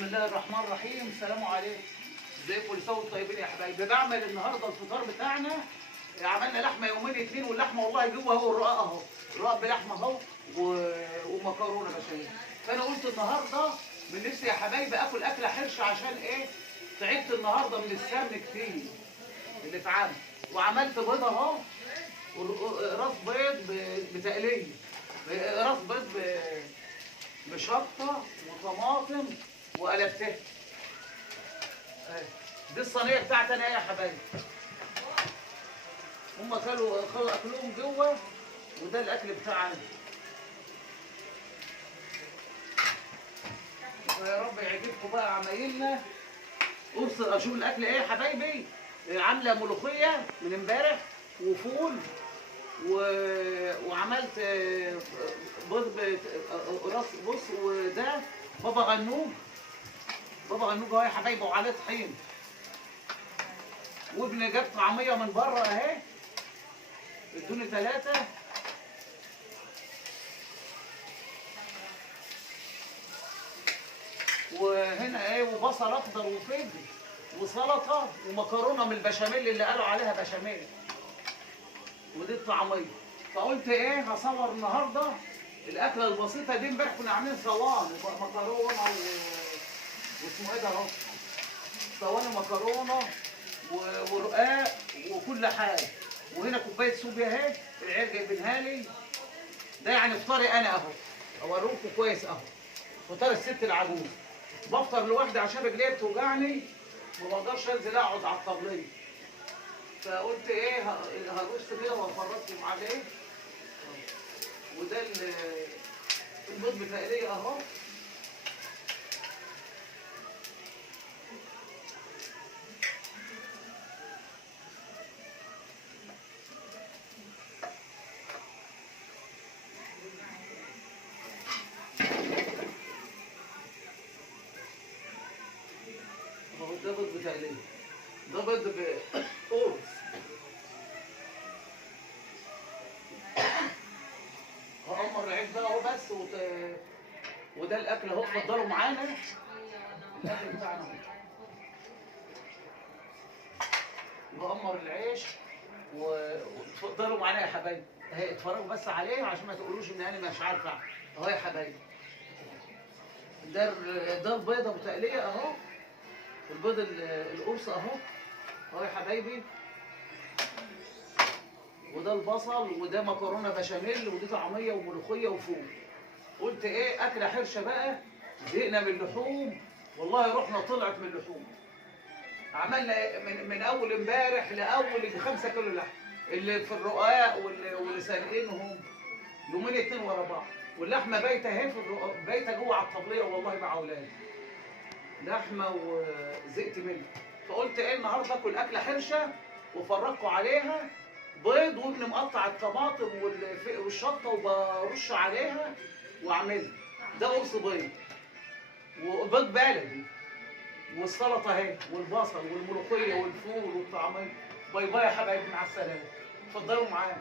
بسم الله الرحمن الرحيم. السلام عليكم. ازيكم؟ كل سنه وانتم طيبين يا حبايبي. بعمل النهارده الفطار بتاعنا. عملنا لحمه يومين اتنين، واللحمه والله جوه اهو، الرقاق اهو، الرقاق بلحمه اهو ومكرونه بشاميل. فانا قلت النهارده من نفسي يا حبايبي اكل اكله حرشه. عشان ايه؟ تعبت النهارده من السمن كتير اللي اتعمل. وعملت بيض اهو، راس بيض بتقليه، راس بيض بشطه وطماطم وقلبتها. دي الصينيه بتاعتي انا يا حبايبي. هم خدوا اكلهم جوه، وده الاكل بتاعنا. ويا رب يعجبكم بقى عمايلنا. اشوف الاكل ايه يا حبايبي. عامله ملوخيه من امبارح وفول وعملت بيض راس بص. وده بابا غنوج، بابا غنوج اهو يا حبايبي، وعليه طحين. وابني جاب طعميه من بره اهي، ادوني 3. وهنا ايه، وبصل اخضر وفلفل وسلطه ومكرونه من البشاميل اللي قالوا عليها بشاميل. ودي الطعميه. فقلت ايه، هصور النهارده الاكله البسيطه دي. امبارح كنا عاملين صواني مكرونه واسمه ايه ده اهو، صواني مكرونه ورقاق وكل حاجه. وهنا كوبايه سوب اهي، العيال جايبينها لي. ده يعني فطاري انا اهو، اوريكم كويس اهو. فطار الست العجوز. بفطر لوحدي عشان رجليا بتوجعني، ما بقدرش انزل اقعد على الطبليه. فقلت ايه، هرص كده وافرجكم عليه. وده البيض بتقليه اهو. اهو ده بيض بتقليه، ده بيض قرص. هقمر العيش بقى اهو بس وده الاكل اهو. اتفضلوا معانا الاكل بتاعنا اهو. بقمر العيش وتفضلوا معانا يا حبايبي اهي. اتفرجوا بس عليه عشان ما تقولوش ان انا مش عارفه اهو يا حبايبي. ده البيضه بتقليه اهو، البيض القرص اهو، اهو يا حبايبي. وده البصل، وده مكرونه بشاميل، ودي طعميه وملوخيه وفول. قلت ايه، اكله حرشه بقى. زهقنا من اللحوم والله، روحنا طلعت من اللحوم. عملنا من اول امبارح لاول 5 كيلو لحم، اللي في الرقاق واللي سالقينهم يومين 2 ورا بعض. واللحمه بايته اهي في بايته جوه على الطبليه والله مع اولادي. لحمه وزهقت منها. فقلت ايه، النهارده اكل اكله حرشه وفرجكم عليها. بيض، وابني مقطع الطماطم والشطه وبرش عليها واعملها. ده قرص بيض وبيض بلدي، والسلطه اهي، والبصل والملوخيه والفول والطعميه. باي باي يا حبايبي، مع السلامه. اتفضلوا معانا.